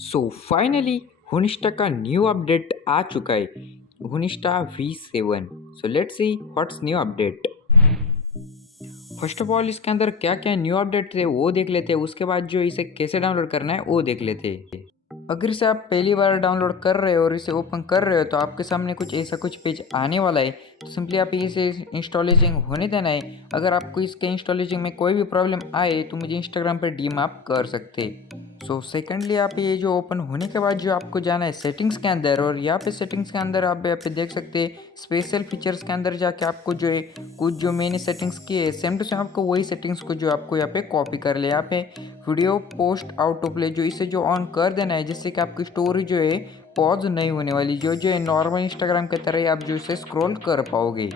So finally होनिस्टा का new update आ चुका है, होनिस्टा V7। So let's see what's new update. First of all इसके अंदर क्या क्या न्यू अपडेट थे वो देख लेते हैं, उसके बाद जो इसे कैसे डाउनलोड करना है वो देख लेते हैं। अगर इसे आप पहली बार डाउनलोड कर रहे हो और इसे ओपन कर रहे हो तो आपके सामने कुछ पेज आने वाला है। तो सिंपली आप इसे इंस्टॉलेजिंग होने देना है। अगर आपको इसके इंस्टॉलेजिंग में कोई भी प्रॉब्लम आए तो मुझे इंस्टाग्राम पर डीएम आप कर सकते। सो सेकेंडली आप ये जो ओपन होने के बाद जो आपको जाना है सेटिंग्स के अंदर, और यहाँ पे सेटिंग्स के अंदर आप यहाँ पे देख सकते हैं स्पेशल फीचर्स के अंदर जाके आपको जो है कुछ जो मैंने सेटिंग्स किए है सेम टू सेम आपको वही सेटिंग्स को जो आपको यहाँ पे कॉपी कर ले। यहाँ पे video post out of play जो इसे जो ऑन कर देना है, जिससे कि आपकी स्टोरी जो है पॉज नहीं होने वाली, जो है नॉर्मल इंस्टाग्राम की तरह ही आप जो इसे स्क्रॉल कर पाओगे।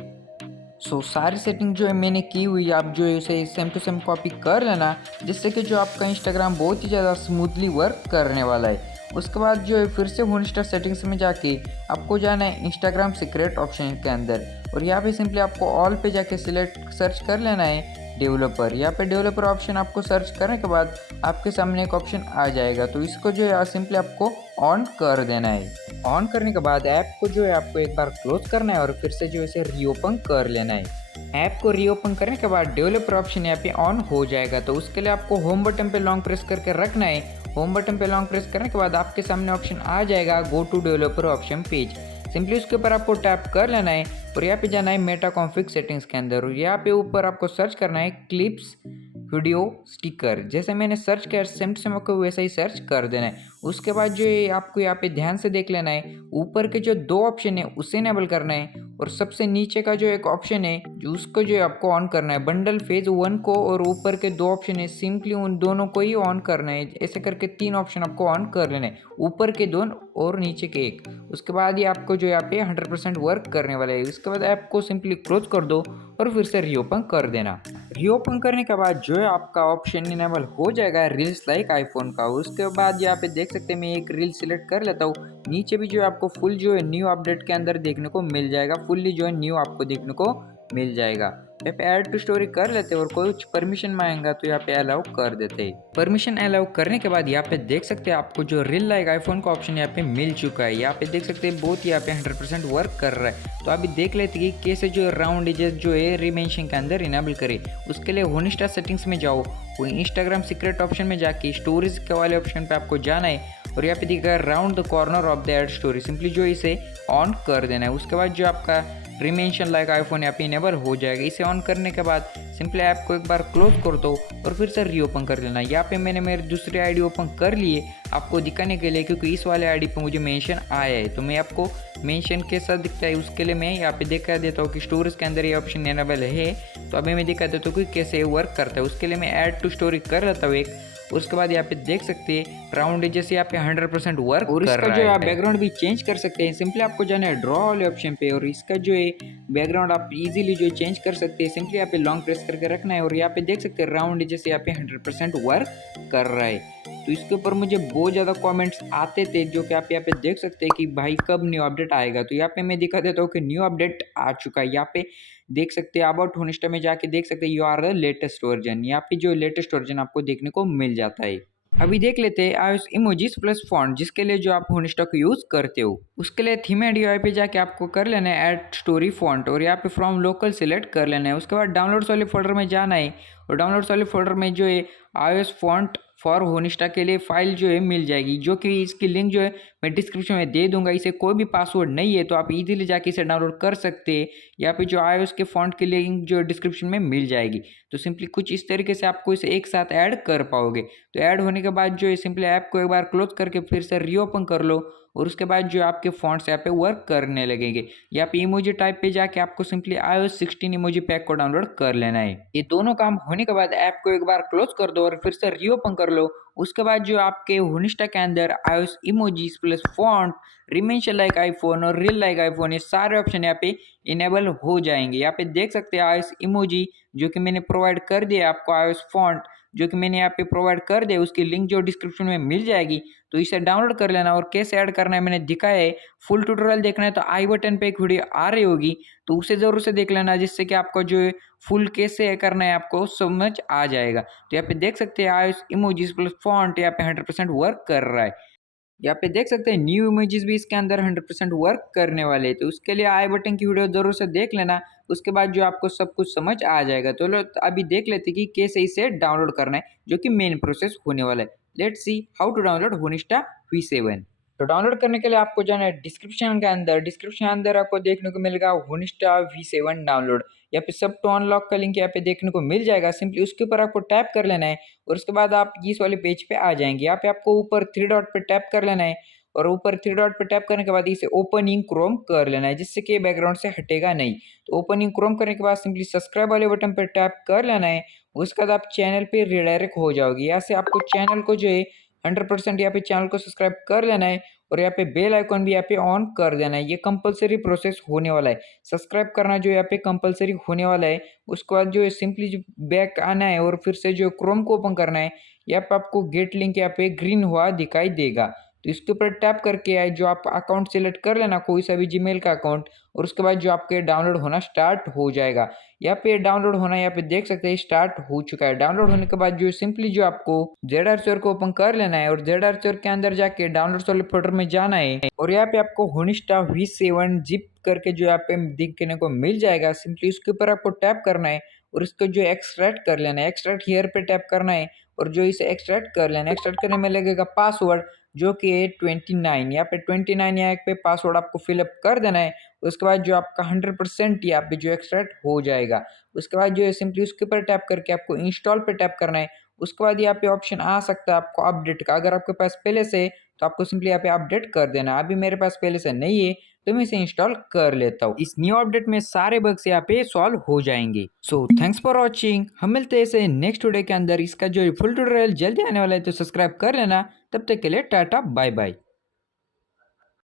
सो सारी सेटिंग जो है मैंने की हुई, आप जो है इसे सेम टू सेम कॉपी कर लेना, जिससे कि जो आपका इंस्टाग्राम बहुत ही ज़्यादा स्मूथली वर्क करने वाला है। उसके बाद जो है फिर से होनिस्टा सेटिंग्स में जाके आपको जाना है इंस्टाग्राम सीक्रेट ऑप्शन के अंदर, और यहाँ पे सिंपली आपको ऑल पे जाके सिलेक्ट सर्च कर लेना है डेवलपर। यहाँ पे डेवलपर ऑप्शन आपको सर्च करने के बाद आपके सामने एक ऑप्शन आ जाएगा, तो इसको जो है सिंपली आपको ऑन कर देना है। ऑन करने के बाद ऐप को जो है आपको एक बार क्लोज करना है और फिर से जो इसे रीओपन कर लेना है। ऐप को रीओपन करने के बाद डेवलपर ऑप्शन यहाँ पे ऑन हो जाएगा, तो उसके लिए आपको होम बटन पे लॉन्ग प्रेस करके रखना है। होम बटन पे लॉन्ग प्रेस करने के बाद आपके सामने ऑप्शन आ जाएगा go to developer option page. Simply उसके ऊपर आपको टैप कर लेना है और यहाँ पे जाना है मेटा कॉन्फ़िग सेटिंग्स के अंदर, और यहाँ पे ऊपर आपको सर्च करना है क्लिप्स वीडियो स्टिकर। जैसे मैंने सर्च किया सेम टू सेम आपको वैसा ही सर्च कर देना है। उसके बाद जो है आपको यहाँ पे ध्यान से देख लेना है, ऊपर के जो दो ऑप्शन है उसे इनेबल करना है, और सबसे नीचे का जो एक ऑप्शन है जो उसको जो है आपको ऑन करना है, बंडल फेज 1 को, और ऊपर के दो ऑप्शन है सिंपली उन दोनों को ही ऑन करना है। ऐसे करके तीन ऑप्शन आपको ऑन कर लेना है, ऊपर के दोनों और नीचे के एक। उसके बाद ही आपको जो यहाँ पे 100% वर्क करने वाला है। उसके बाद ऐप को सिंपली क्लोज कर दो और फिर से रीओपन कर देना। रीओपन करने के बाद जो है आपका ऑप्शन इनेबल हो जाएगा रील्स लाइक आईफोन का। उसके बाद यहाँ पे देख सकते हैं मैं एक रील सिलेक्ट कर लेता हूँ। नीचे भी जो है आपको फुल जो है न्यू अपडेट के अंदर देखने को मिल जाएगा, फुल्ली जो है न्यू आपको देखने को मिल जाएगा। यहाँ पे ऐड टू स्टोरी कर लेते हैं और कुछ परमिशन मांगेगा तो यहाँ पे अलाउ कर देते हैं। परमिशन अलाउ करने के बाद यहाँ पे देख सकते हैं आपको जो रील लाइक आईफोन का ऑप्शन यहाँ पे मिल चुका है। यहाँ पे देख सकते हैं बहुत ही यहाँ पे 100% वर्क कर रहा है। तो अभी देख लेते हैं कि कैसे जो राउंड एजेस जो है रीमेंशन के अंदर इनेबल करें। उसके लिए होनिस्टा सेटिंग्स में जाओ, वो इंस्टाग्राम सीक्रेट ऑप्शन में जाके स्टोरीज के वाले ऑप्शन पे आपको जाना है, और यहाँ पे दिखेगा round the corner of the ad story, simply जो इसे ऑन कर देना है। उसके बाद जो आपका रिमेंशन लाइक आईफोन यहाँ पे इनेबल हो जाएगा। इसे ऑन करने के बाद सिंपली ऐप को एक बार क्लोज कर दो और फिर से रीओपन कर लेना। यहाँ पे मैंने मेरी दूसरी आईडी ओपन कर लिए आपको दिखाने के लिए, क्योंकि इस वाले आईडी पे मुझे मेंशन आया है। तो मैं आपको मेंशन कैसा दिखता है उसके लिए मैं यहाँ पे दिखा देता हूँ कि स्टोरेज के अंदर ये ऑप्शन इनेबल है। तो अभी मैं दिखा देता हूँ कि कैसे वर्क करता है। उसके लिए मैं ऐड टू स्टोरी कर लेता हूँ एक। उसके बाद यहाँ पे देख सकते हैं राउंड जैसे यहाँ पे 100% वर्क और इसका जो आप बैकग्राउंड भी चेंज कर सकते हैं। सिंपली आपको जाना है ड्रॉ वाले ऑप्शन पे, और इसका जो है बैकग्राउंड आप इजीली जो चेंज कर सकते हैं। सिंपली यहाँ पे लॉन्ग प्रेस करके रखना है, और यहाँ पे देख सकते हैं राउंड जैसे यहाँ पे 100% वर्क कर रहा है। तो इसके ऊपर मुझे बहुत ज़्यादा कमेंट्स आते थे, जो कि आप यहाँ पे देख सकते हैं कि भाई कब न्यू अपडेट आएगा। तो यहाँ पे मैं दिखा देता हूँ कि न्यू अपडेट आ चुका है। यहाँ पे देख सकते हैं अबाउट होनिस्टा में जाके देख सकते हैं you are the latest version. यहाँ पे जो लेटेस्ट वर्जन आपको देखने को मिल जाता है। अभी देख लेते हैं iOS इमोजीज प्लस फॉन्ट, जिसके लिए जो आप होनिस्टा को यूज करते हो। उसके लिए थीम एंड यूआई पे जाके आपको कर लेना है ऐड स्टोरी फॉन्ट, और यहाँ पे फ्रॉम लोकल सिलेक्ट कर लेना है। उसके बाद डाउनलोड्स वाले फोल्डर में जाना है, और डाउनलोड्स वाले फोल्डर में जो है iOS फॉन्ट फॉर होनिस्टा के लिए फाइल जो है मिल जाएगी, जो कि इसकी लिंक जो है मैं डिस्क्रिप्शन में दे दूंगा। इसे कोई भी पासवर्ड नहीं है, तो आप इजीली जाके इसे डाउनलोड कर सकते हैं। यहाँ पे जो iOS के फॉन्ट की लिंक जो डिस्क्रिप्शन में मिल जाएगी। तो सिंपली कुछ इस तरीके से आपको इसे एक साथ ऐड कर पाओगे। तो ऐड होने के बाद जो है सिंपली ऐप को एक बार क्लोज करके फिर से रीओपन कर लो, और उसके बाद जो आपके फॉन्ट्स यहाँ पे वर्क करने लगेंगे। यहाँ पे इमोजी टाइप पे जाके आपको सिंपली iOS 16 इमोजी पैक को डाउनलोड कर लेना है। ये दोनों काम होने के बाद ऐप को एक बार क्लोज कर दो और फिर से रीओपन कर लो। उसके बाद जो आपके होनिस्टा के अंदर iOS इमोजीज प्लस फॉन्ट, रिमेंशन लाइक आईफोन और रील लाइक आईफोन, ये सारे ऑप्शन यहाँ पे इनेबल हो जाएंगे। यहाँ पे देख सकते हैं iOS इमोजी जो कि मैंने प्रोवाइड कर दिया, आपको iOS फॉन्ट जो कि मैंने यहाँ पे प्रोवाइड कर दिया, उसकी लिंक जो डिस्क्रिप्शन में मिल जाएगी। तो इसे डाउनलोड कर लेना, और कैसे ऐड करना है मैंने दिखाया है। फुल ट्यूटोरियल देखना है तो आई बटन पे एक वीडियो आ रही होगी, तो उसे जरूर से देख लेना, जिससे कि आपको जो है फुल कैसे करना है आपको समझ आ जाएगा। तो यहाँ पे देख सकते हैं iOS इमोजीज प्लस फॉन्ट यहाँ पे 100% वर्क कर रहा है। यहाँ पे देख सकते हैं न्यू इमेजेस भी इसके अंदर 100% वर्क करने वाले हैं। तो उसके लिए आई बटन की वीडियो ज़रूर से देख लेना, उसके बाद जो आपको सब कुछ समझ आ जाएगा। तो लो अभी देख लेते हैं कि कैसे इसे डाउनलोड करना है, जो कि मेन प्रोसेस होने वाला है। Let's see how to download Honista V7। तो डाउनलोड करने के लिए आपको जाना है डिस्क्रिप्शन के अंदर। डिस्क्रिप्शन के अंदर आपको देखने को मिलेगा होनिस्टा V7 डाउनलोड। यहाँ पे सब टू अनलॉक का लिंक यहाँ पे देखने को मिल जाएगा। सिंपली उसके ऊपर आपको टैप कर लेना है और उसके बाद आप इस वाले पेज पे आ जाएंगे। यहाँ पे आपको ऊपर थ्री डॉट पे टैप कर लेना है और ऊपर थ्री डॉट पे टैप करने के बाद इसे ओपन इन क्रोम कर लेना है, जिससे कि बैकग्राउंड से हटेगा नहीं। तो ओपन इन क्रोम करने के बाद सिंपली सब्सक्राइब वाले बटन पे टैप कर लेना है। उसके बाद आप चैनल पे रिडायरेक्ट हो जाओगे। यहाँ से आपको चैनल को जो है 100% यहाँ पे चैनल को सब्सक्राइब कर लेना है और यहाँ पे बेल आइकॉन भी यहाँ पे ऑन कर देना है। ये कंपलसरी प्रोसेस होने वाला है, सब्सक्राइब करना जो यहाँ पे कंपलसरी होने वाला है। उसके बाद जो है सिंपली जो बैक आना है और फिर से जो क्रोम को ओपन करना है। यहाँ पे आपको गेट लिंक यहाँ पे ग्रीन हुआ दिखाई देगा, तो इसके ऊपर टैप करके आए जो आप अकाउंट सेलेक्ट कर लेना, कोई सा भी जीमेल का अकाउंट, और उसके बाद जो आपके डाउनलोड होना स्टार्ट हो जाएगा। यहाँ पे डाउनलोड होना यहाँ पे देख सकते हैं स्टार्ट हो चुका है। डाउनलोड होने के बाद जो सिंपली जो आपको ZR को ओपन कर लेना है और ZR के अंदर जाके डाउनलोड वाले फोल्डर में जाना है और यहाँ पे आपको होनिस्टा V7 जिप करके जो यहाँ पे दिखने को मिल जाएगा। सिंपली उसके ऊपर आपको टैप करना है और इसको जो एक्सट्रैक्ट कर लेना है, एक्सट्रैक्ट हियर पे टैप करना है और जो इसे एक्सट्रैक्ट कर लेना है। एक्सट्रैक्ट करने में लगेगा पासवर्ड जो कि है 29। यहाँ पे 29 यहाँ पे पासवर्ड आपको फिलअप कर देना है। उसके बाद जो आपका 100% यहाँ पे जो एक्सट्रैक्ट हो जाएगा। उसके बाद जो है सिंपली उसके ऊपर टैप करके आपको इंस्टॉल पे टैप करना है। उसके बाद यहाँ पे ऑप्शन आ सकता है आपको अपडेट का। अगर आपके पास पहले से तो आपको सिंपली यहाँ पे अपडेट कर देना। अभी मेरे पास पहले से नहीं है तो मैं इसे इंस्टॉल कर लेता हूँ। इस न्यू अपडेट में सारे बग्स यहाँ पे सॉल्व हो जाएंगे। So thanks for watching. हम मिलते हैं इसे नेक्स्ट वीडियो के अंदर। इसका जो फुल ट्यूटोरियल जल्दी आने वाला है, तो सब्सक्राइब कर लेना। तब तक के लिए टाटा बाय बाय।